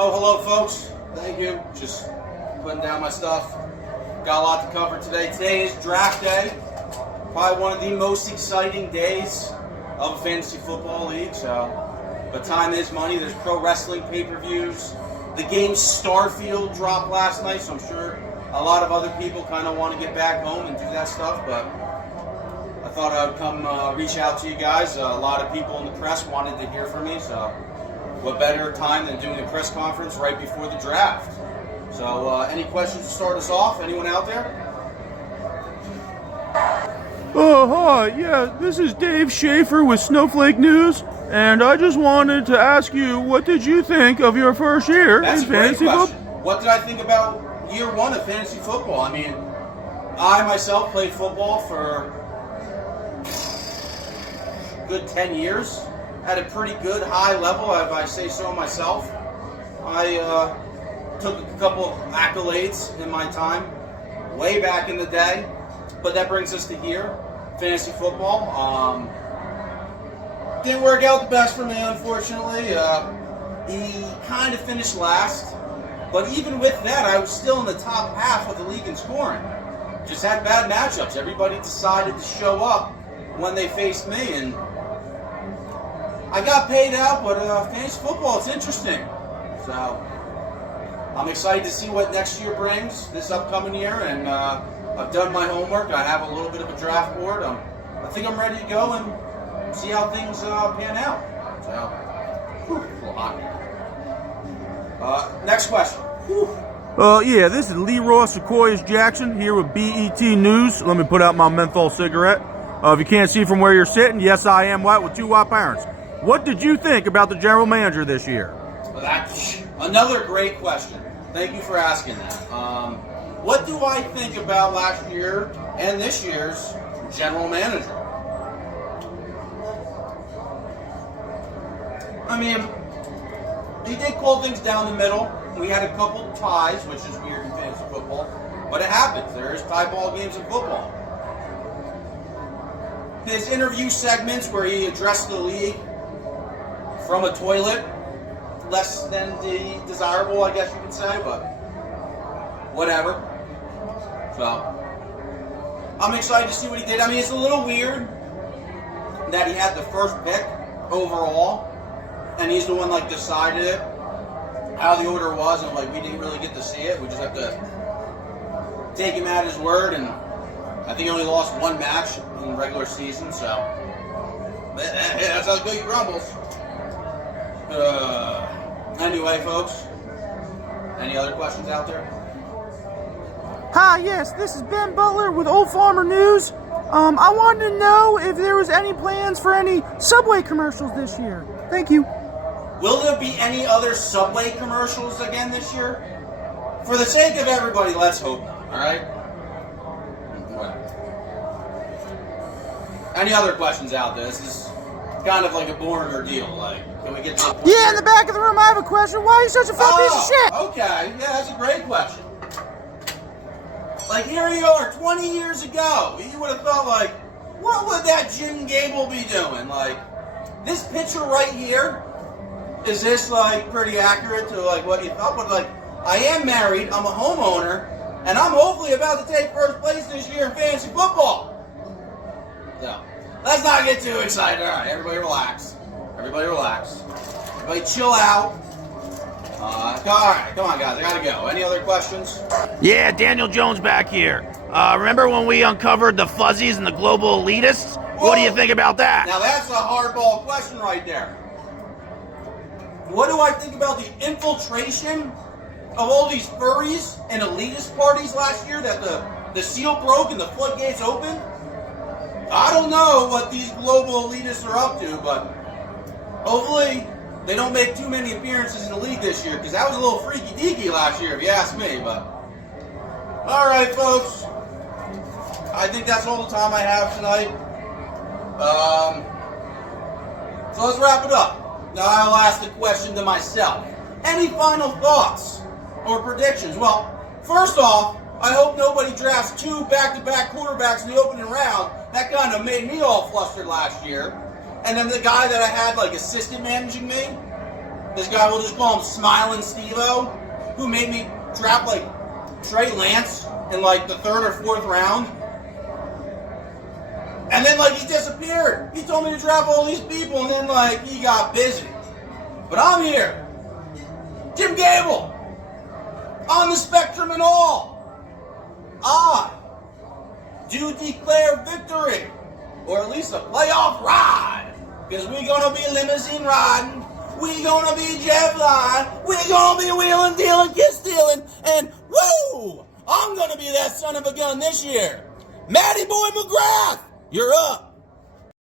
Oh, hello, folks. Thank you. Just putting down my stuff. Got a lot to cover today. Today is draft day. Probably one of the most exciting days of a fantasy football league. But time is money. There's pro wrestling pay-per-views. The game Starfield dropped last night, so I'm sure a lot of other people kind of want to get back home and do that stuff. But I thought I would come reach out to you guys. A lot of people in the press wanted to hear from me, so what better time than doing a press conference right before the draft? So, any questions to start us off? Anyone out there? Hi. Yeah, this is Dave Schaefer with Snowflake News, and I just wanted to ask you, what did you think of your first year That's in a great fantasy question. football? What did I think about year one of fantasy football? I mean, I myself played football for a good 10 years. At a pretty good high level, if I say so myself. I took a couple accolades in my time, way back in the day. But that brings us to here, fantasy football. Didn't work out the best for me, unfortunately. He kind of finished last. But even with that, I was still in the top half of the league in scoring. Just had bad matchups. Everybody decided to show up when they faced me, and I got paid out, but fantasy football, it's interesting. So I'm excited to see what next year brings, this upcoming year, and I've done my homework. I have a little bit of a draft board. I think I'm ready to go and see how things pan out. So, a little hot. Next question. Yeah, this is Leroy Sequoias Jackson here with BET News. Let me put out my menthol cigarette. If you can't see from where you're sitting, yes, I am white with 2 white parents. What did you think about the general manager this year? Well, that's another great question. Thank you for asking that. What do I think about last year and this year's general manager? I mean, he did cool things down the middle. We had a couple ties, which is weird in fantasy football, but it happens. There is tie ball games in football. His interview segments where he addressed the league from a toilet, less than desirable, I guess you could say, but whatever. So, I'm excited to see what he did. I mean, it's a little weird that he had the first pick overall, and he's the one, decided it, how the order was, and, we didn't really get to see it. We just have to take him at his word, and I think he only lost one match in the regular season, so that's how good he grumbles. Anyway, folks, any other questions out there? Hi, yes, this is Ben Butler with Old Farmer News. I wanted to know if there was any plans for any Subway commercials this year. Thank you. Will there be any other Subway commercials again this year? For the sake of everybody, let's hope not, alright? Any other questions out there? This is kind of like a boring ordeal. Can we get to the point? Yeah, in the back of the room, I have a question. Why are you such a fat piece of shit? Okay. Yeah, that's a great question. Here you are, 20 years ago. You would have thought, what would that Jim Gable be doing? This picture right here, is this, pretty accurate to, what you thought? But, I am married, I'm a homeowner, and I'm hopefully about to take first place this year in fantasy football. So, let's not get too excited. All right, everybody relax. Everybody chill out. All right, come on, guys. I gotta go. Any other questions? Yeah, Daniel Jones back here. Remember when we uncovered the fuzzies and the global elitists? What do you think about that? Now that's a hardball question right there. What do I think about the infiltration of all these furries and elitist parties last year that the seal broke and the floodgates opened? I don't know what these global elitists are up to, but hopefully they don't make too many appearances in the league this year, because that was a little freaky-deaky last year, if you ask me. But all right, folks, I think that's all the time I have tonight. So let's wrap it up. Now I'll ask the question to myself. Any final thoughts or predictions? Well, first off, I hope nobody drafts 2 back-to-back quarterbacks in the opening round. That kind of made me all flustered last year. And then the guy that I had assistant managing me, This guy, we'll just call him Smiling Steve-O, who made me draft like Trey Lance in like the 3rd or 4th round. And then like he disappeared. He told me to draft all these people and then like he got busy. But I'm here. Jim Gable. On the spectrum and all. I do declare victory. Or at least a playoff ride. Because we're going to be limousine riding. We're going to be jet flying. We're going to be wheeling, dealing, kiss stealing. And woo! I'm going to be that son of a gun this year. Matty Boy McGrath, you're up.